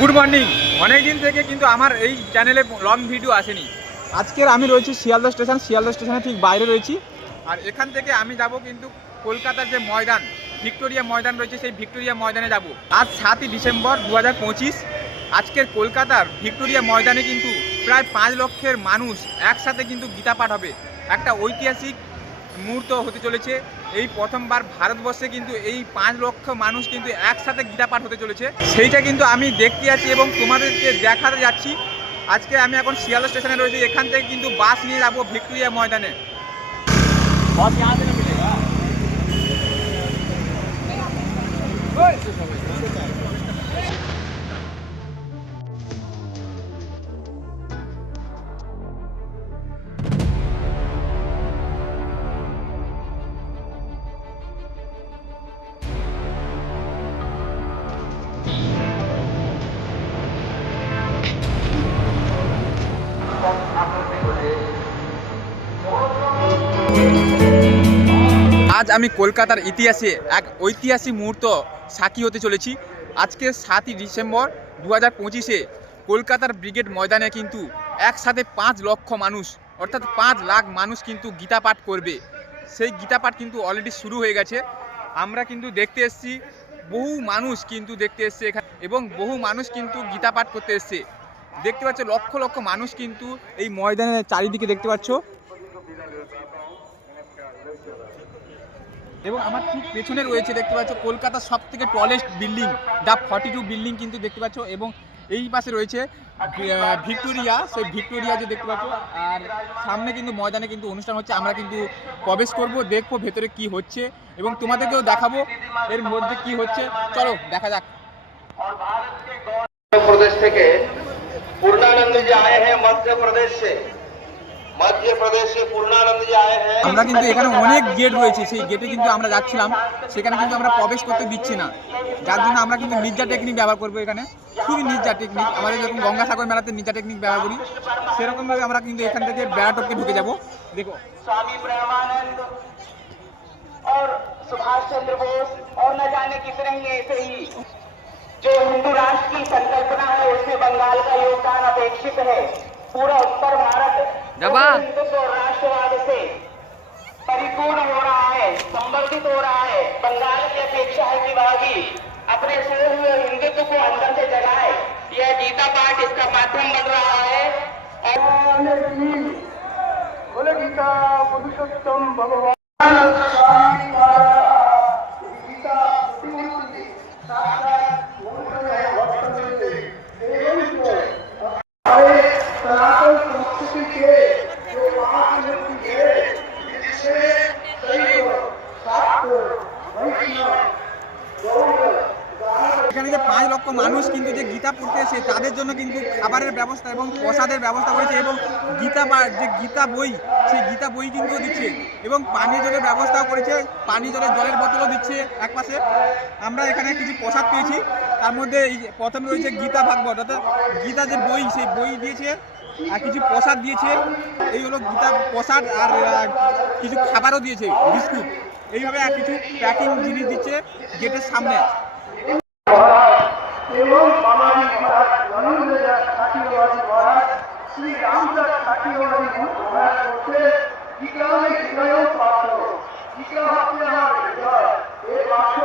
Good morning. অনেক দিন থেকে কিন্তু আমার এই চ্যানেলে লং ভিডিও আসেনি। আজকের আমি রয়েছি শিয়ালদা স্টেশনের ঠিক বাইরে রয়েছি। আর এখান থেকে আমি যাব কিন্তু কলকাতার যে ময়দান, ভিক্টোরিয়া ময়দান রয়েছে, সেই ভিক্টোরিয়া ময়দানে যাব। আজ 7ই ডিসেম্বর 2025। আজকের কলকাতার ভিক্টোরিয়া ময়দানে কিন্তু প্রায় 5 লক্ষের মানুষ একসাথে কিন্তু গীতা পাঠ হবে। একটা ঐতিহাসিক মুহূর্ত হতে চলেছে। এই প্রথমবার ভারতবর্ষে কিন্তু এই 5 লক্ষ মানুষ কিন্তু একসাথে গীতা পাঠ হতে চলেছে। সেইটা কিন্তু আমি দেখতে যাচ্ছি এবং তোমাদেরকে দেখাতে যাচ্ছি। আজকে আমি এখন শিয়ালদা স্টেশনে রয়েছি। এখান থেকে কিন্তু বাস নিয়ে যাবো ভিক্টোরিয়া ময়দানে। আজ আমি কলকাতার ইতিহাসে এক ঐতিহাসিক মুহূর্ত সাক্ষী হতে চলেছি। আজকে 7ই ডিসেম্বর 2025-এ কলকাতার ব্রিগেড ময়দানে কিন্তু একসাথে 5 লক্ষ মানুষ, অর্থাৎ 5 লাখ মানুষ কিন্তু গীতা পাঠ করবে। সেই গীতা পাঠ কিন্তু অলরেডি শুরু হয়ে গেছে। আমরা কিন্তু দেখতে এসেছি, বহু মানুষ কিন্তু দেখতে এসছে এখানে এবং বহু মানুষ কিন্তু গীতা পাঠ করতে এসছে। দেখতে পাচ্ছ লক্ষ লক্ষ মানুষ কিন্তু এই ময়দানের চারিদিকে দেখতে পাচ্ছ। এবং আমার ঠিক পেছনে রয়েছে দেখতে পাচ্ছ কলকাতার সব থেকে টলেস্ট বিল্ডিং, দ্য 42 বিল্ডিং কিন্তু দেখতে পাচ্ছ। এবং এই পাশে রয়েছে ভিক্টোরিয়া, সেই ভিক্টোরিয়া যে দেখতে পাচ্ছ। আর সামনে কিন্তু ময়দানে কিন্তু অনুষ্ঠান হচ্ছে। আমরা কিন্তু প্রবেশ করব, দেখবো ভেতরে কি হচ্ছে এবং তোমাদেরকেও দেখাবো এর মধ্যে কি হচ্ছে। চলো দেখা যাক। प्रदेश থেকে पूर्णानंद जी आए हैं मध्य प्रदेश से पूर्णानंद जी आए हैं। আমরা কিন্তু এখানে অনেক গেট রয়েছে, সেই গেটে কিন্তু আমরা যাচ্ছিলাম, সেখানে কিন্তু আমরা প্রবেশ করতে দিচ্ছি না। যার জন্য আমরা কিন্তু নির্জা টেকনিক ব্যবহার করবো। এখানে খুবই নির্জা টেকনিক, আমাদের যেরকম গঙ্গাসাগর মেলাতে নির্জা টেকনিক ব্যবহার করি, সেরকমভাবে আমরা কিন্তু এখান থেকে বেড়া টপকে ঢুকে যাবো। দেখো स्वामी प्रेमानंद और सुभाष चंद्र बोस और न जाने कितने ही ऐसे ही जो हिंदू राष्ट्र की संकल्पना है, उसमें बंगाल का योगदान अपेक्षित है। पूरा उत्तर भारत हिंदुत्व और राष्ट्रवाद से परिपूर्ण हो रहा है, संवर्धित हो रहा है। बंगाल की अपेक्षा है कि वह भी अपने सोए हुए हिंदुत्व को अंदर से जगाए। यह गीता पाठ इसका माध्यम बन रहा है। बोले गीता पुरुषोत्तम भगवान এখানে যে 5 লক্ষ মানুষ কিন্তু যে গীতা পড়তে এসে তাদের জন্য কিন্তু খাবারের ব্যবস্থা এবং প্রসাদের ব্যবস্থা করেছে এবং যে গীতা বই, সেই গীতা বই কিন্তু দিচ্ছে এবং পানীয় জলের ব্যবস্থাও করেছে। পানীয় জলের বোতলও দিচ্ছে এক পাশে। আমরা এখানে কিছু প্রসাদ পেয়েছি, তার মধ্যে এই প্রথম রয়েছে গীতা ভাগবত, অর্থাৎ গীতা যে বই, সেই বই দিয়েছে আর কিছু প্রসাদ দিয়েছে। এই হলো গীতা প্রসাদ, আর কিছু খাবারও দিয়েছে, বিস্কুট। এইভাবে আর কিছু প্যাকিং জিনিস দিচ্ছে গেটের সামনে। এবং বাঙালি মহারাজ শ্রী রামদাস ঠাকুরবাড়ি মহারাজ করতে গীতা হৃদয় পাত্র, গীতা হচ্ছে আমার হৃদয়, এ পাত্র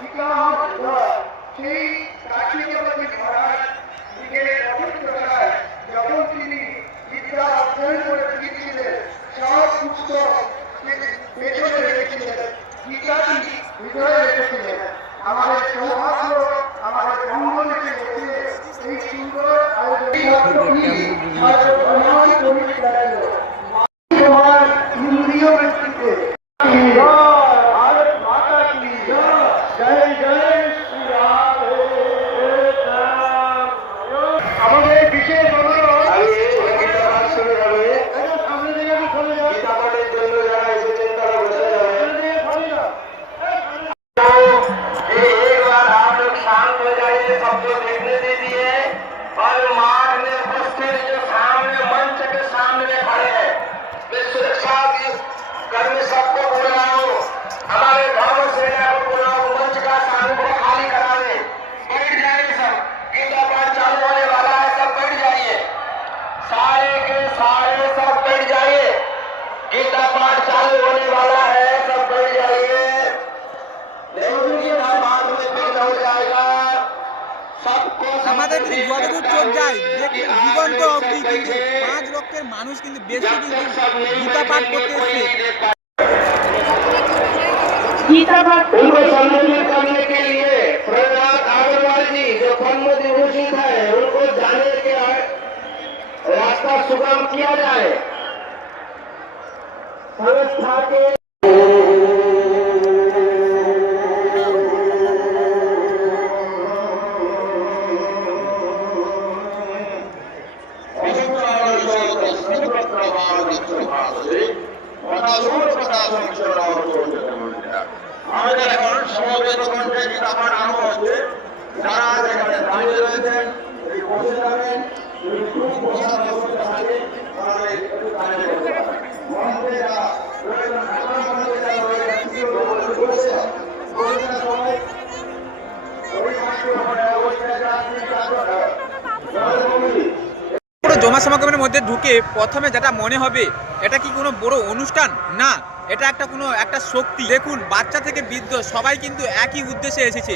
গীতা আমার হৃদয়। সেই ঠাকুরবাড়ি মহারাজ নিজের অভিজ্ঞতায় যখন তিনি গীতা অধ্যয়ন করে ফিরছিলেন, সব পুস্তক পেছনে রেখেছিলেন, গীতাটি হৃদয়ে রেখেছিলেন। আমাদের সৌভাগ্য, আমাদের মঙ্গলকে দেখে এই সুন্দর ইন্দ্রিয় ব্যক্তিতে ভারত মাতা কি জয় জয় শ্রী রাম। আমাদের বিশেষ অনুরোধ, শুরু হবে সামনে থেকে চলে যাবে। গীতা পাঠের জন্য যারা এসেছেন তারা বসে যাবে। शांत हो जाइए, सबको देखने दीजिए। और मार्ग में उपस्थित जो सामने मंच के सामने खड़े हैं, मैं सुरक्षा की करने सबको बोल रहा हूँ, हमारे धर्म सेना को बोल रहा हूँ, मंच का सामने खाली करा दे, बैठ जाए सब। गीता पाठ আমাদের কিন্তু যতদূর চোখ যায় দিগন্ত অবধি কিন্তু 5 লক্ষের মানুষ কিন্তু বেশি কিন্তু গীতা পাঠ করতে এসছে। गीता पाठ उनको संबोधित करने के लिए प्रहलाद अग्रवाल जी जो पद्म विभूषित है उनको जाने के रास्ता सुगम किया जाए। संस्था के আমাদের এখন সমবেত কণ্ঠে গীতা পাঠ আরম্ভ হচ্ছে। যারা এখানে দাঁড়িয়ে রয়েছেন এই বসে যাবেন, একটু বসার ব্যবস্থা থাকে তাহলে একটু দাঁড়িয়ে বসতে পারেন। মঞ্চে যারা রয়েছেন, এখন মঞ্চে যারা রয়েছেন বসে যান, বসে যান সবাই। ওই মাইক্রোফোনে ওই জায়গা আপনি পুরো জমা সমাগমের মধ্যে ঢুকে প্রথমে যেটা মনে হবে এটা কি কোনো বড় অনুষ্ঠান না, এটা একটা শক্তি। দেখুন বাচ্চা থেকে বৃদ্ধ সবাই কিন্তু একই উদ্দেশ্যে এসেছে,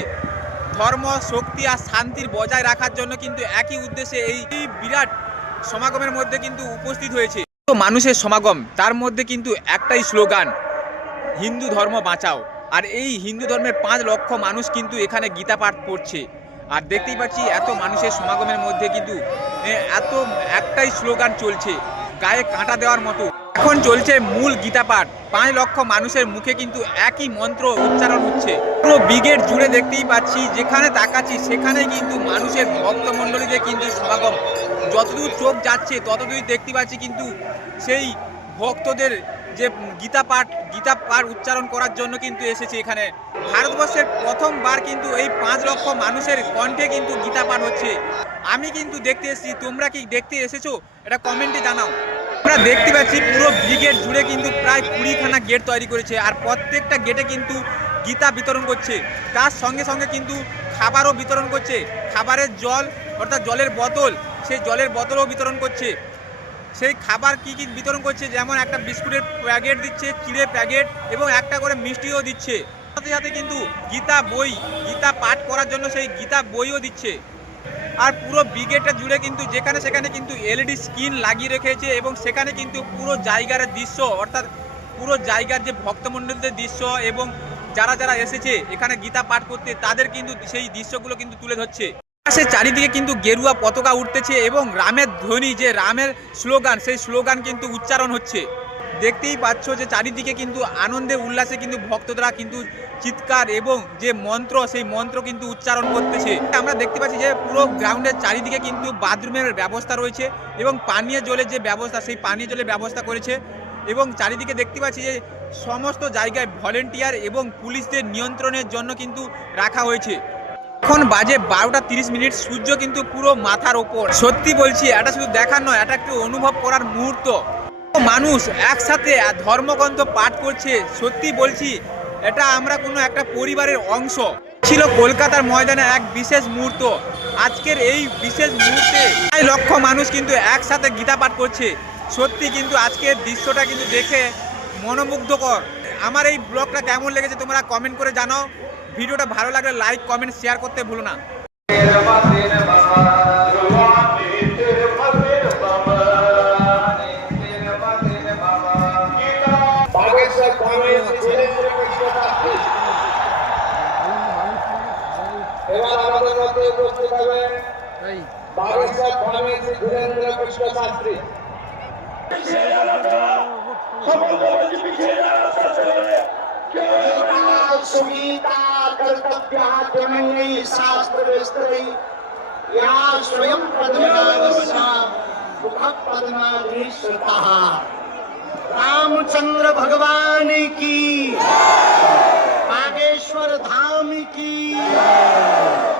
ধর্ম শক্তি আর শান্তির বজায় রাখার জন্য কিন্তু একই উদ্দেশ্যে এই বিরাট সমাগমের মধ্যে কিন্তু উপস্থিত হয়েছে। তো মানুষের সমাগম, তার মধ্যে কিন্তু একটাই স্লোগান, হিন্দু ধর্ম বাঁচাও। আর এই হিন্দু ধর্মের 5 লক্ষ মানুষ কিন্তু এখানে গীতা পাঠ পড়ছে। আর দেখতেই পাচ্ছি এত মানুষের সমাগমের মধ্যে কিন্তু এত একটাই স্লোগান চলছে, গায়ে কাঁটা দেওয়ার মতো। এখন চলছে মূল গীতা পাঠ, 5 লক্ষ মানুষের মুখে কিন্তু একই মন্ত্র উচ্চারণ হচ্ছে। পুরো ব্রিগেড জুড়ে দেখতেই পাচ্ছি, যেখানে তাকাচ্ছি সেখানে কিন্তু মানুষের ভক্তমণ্ডলীদের কিন্তু সমাগম। যতদূর চোখ যাচ্ছে ততদূর দেখতে পাচ্ছি কিন্তু সেই ভক্তদের যে গীতা পাঠ উচ্চারণ করার জন্য কিন্তু এসেছে এখানে। ভারতবর্ষের প্রথমবার কিন্তু এই 5 লক্ষ মানুষের কণ্ঠে কিন্তু গীতা পাঠ হচ্ছে। আমি কিন্তু দেখতে এসেছি, তোমরা কি দেখতে এসেছো এটা কমেন্টে জানাও। আমরা দেখতে পাচ্ছি পুরো ব্রিগেড জুড়ে কিন্তু প্রায় 20খানা গেট তৈরি করেছে, আর প্রত্যেকটা গেটে কিন্তু গীতা বিতরণ করছে। তার সঙ্গে সঙ্গে কিন্তু খাবারও বিতরণ করছে, খাবারের জল অর্থাৎ জলের বোতল, সেই জলের বোতলও বিতরণ করছে। সেই খাবার কি কি বিতরণ করছে, যেমন একটা বিস্কুটের প্যাকেট দিচ্ছে, চিড়ে প্যাকেট এবং একটা করে মিষ্টিও দিচ্ছে। সাথে সাথে কিন্তু গীতা পাঠ করার জন্য সেই গীতা বইও দিচ্ছে। আর পুরো ব্রিগেডটা জুড়ে কিন্তু যেখানে সেখানে কিন্তু এলইডি স্ক্রিন লাগিয়ে রেখেছে এবং সেখানে কিন্তু পুরো জায়গার দৃশ্য অর্থাৎ পুরো জায়গার যে ভক্তমণ্ডলীদের দৃশ্য এবং যারা যারা এসেছে এখানে গীতা পাঠ করতে তাদের কিন্তু সেই দৃশ্যগুলো কিন্তু তুলে ধরছে। সে চারিদিকে কিন্তু গেরুয়া পতাকা উঠতেছে এবং রামের ধ্বনি, যে রামের স্লোগান, সেই স্লোগান কিন্তু উচ্চারণ হচ্ছে। দেখতেই পাচ্ছ যে চারিদিকে কিন্তু আনন্দে উল্লাসে কিন্তু ভক্তরা কিন্তু চিৎকার এবং যে মন্ত্র, সেই মন্ত্র কিন্তু উচ্চারণ করতেছে। আমরা দেখতে পাচ্ছি যে পুরো গ্রাউন্ডের চারিদিকে কিন্তু বাথরুমের ব্যবস্থা রয়েছে এবং পানীয় জলের যে ব্যবস্থা, সেই পানীয় জলের ব্যবস্থা করেছে। এবং চারিদিকে দেখতে পাচ্ছি যে সমস্ত জায়গায় ভলেন্টিয়ার এবং পুলিশদের নিয়ন্ত্রণের জন্য কিন্তু রাখা হয়েছে। এখন বাজে 12টা 30 মিনিট, সূর্য কিন্তু পুরো মাথার ওপর। সত্যি বলছি, এটা শুধু দেখার নয়, এটা একটু অনুভব করার মুহূর্ত। মানুষ একসাথে ধর্মগ্রন্থ পাঠ করছে, সত্যি বলছি এটা আমরা কোনো একটা পরিবারের অংশ। ছিল কলকাতার ময়দানে এক বিশেষ মুহূর্ত। আজকের এই বিশেষ মুহূর্তে 5 লক্ষ মানুষ কিন্তু একসাথে গীতা পাঠ করছে। সত্যি কিন্তু আজকের দৃশ্যটা কিন্তু দেখে মনোমুগ্ধকর। আমার এই ব্লগটা কেমন লেগেছে তোমরা কমেন্ট করে জানাও। ভিডিওটা ভালো লাগলে লাইক কমেন্ট শেয়ার করতে ভুলো না। এবার আমাদের মধ্যে উপস্থিত হবেন বাগেশ্বর স্বামী ধীরেন্দ্র কৃষ্ণ শাস্ত্রী। सुगीता कर्तव्या जननी शास्त्र विस्तरी या स्वयं पद्मनाभस्या मुख पद्माधीश्वतः। रामचंद्र भगवान की, बागेश्वर धाम की,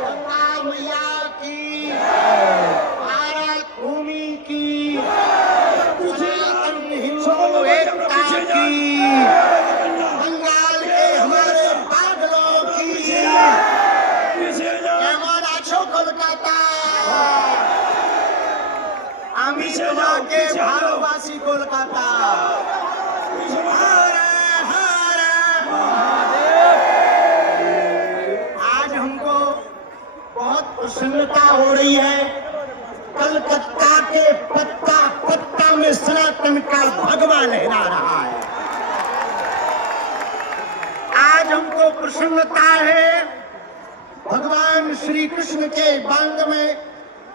गंगा मैया की, भारत भूमि की, सनातन हिंदू एकता की, बंगाल के हमारे बादलों की। केमन आछो कलकाता, आमी তোমাকে ভালোবাসি কলকাতা। आज हमको बहुत खुशी प्रसन्नता हो रही है। कलकत्ता के पत्ता पत्ता में सनातन का भगवा लहरा रहा है। आज हमको प्रसन्नता है, भगवान श्री कृष्ण के वांग में,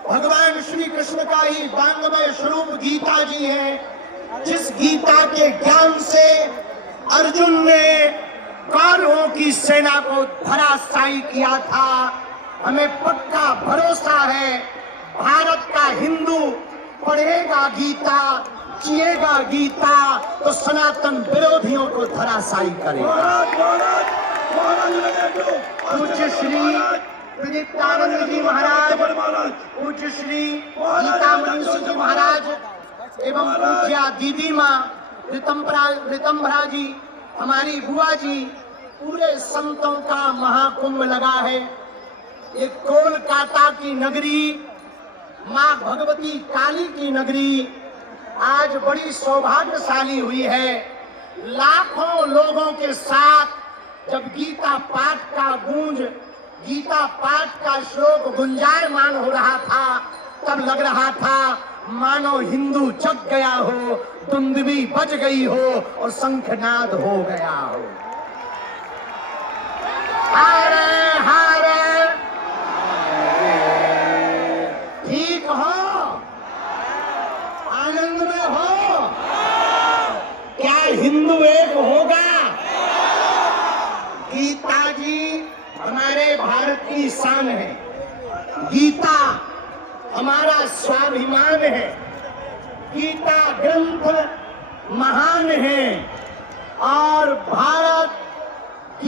भगवान श्री कृष्ण का ही वांगमय स्वरूप गीता जी है। जिस गीता के ज्ञान से अर्जुन ने कौरवों की सेना को धराशायी किया था, हमें पक्का भरोसा है भारत का हिंदू पढ़ेगा गीता, जिएगा गीता, तो सनातन विरोधियों को धराशायी करेगा। पूज्य श्री विदितानंद जी महाराज, पूज्य श्री गीता मनीषी जी महाराज एवं पूज्या दीदी माँ ऋतंभरा जी, हमारी बुआ जी, पूरे संतों का महाकुंभ लगा है। ये कोलकाता की नगरी, माँ भगवती काली की नगरी आज बड़ी सौभाग्यशाली हुई है। लाखों लोगों के साथ जब गीता पाठ का गूंज, गीता पाठ का श्लोक गुंजायमान हो रहा था, तब लग रहा था मानो हिंदू जग गया हो, दुंदुभी बज गई हो और शंखनाद हो गया हो। हरे हरे, ठीक हो, आनंद में हो, क्या हिंदू एक होगा? गीता जी हमारे भारत की शान है, गीता हमारा स्वाभिमान है, गीता ग्रंथ महान है और भारत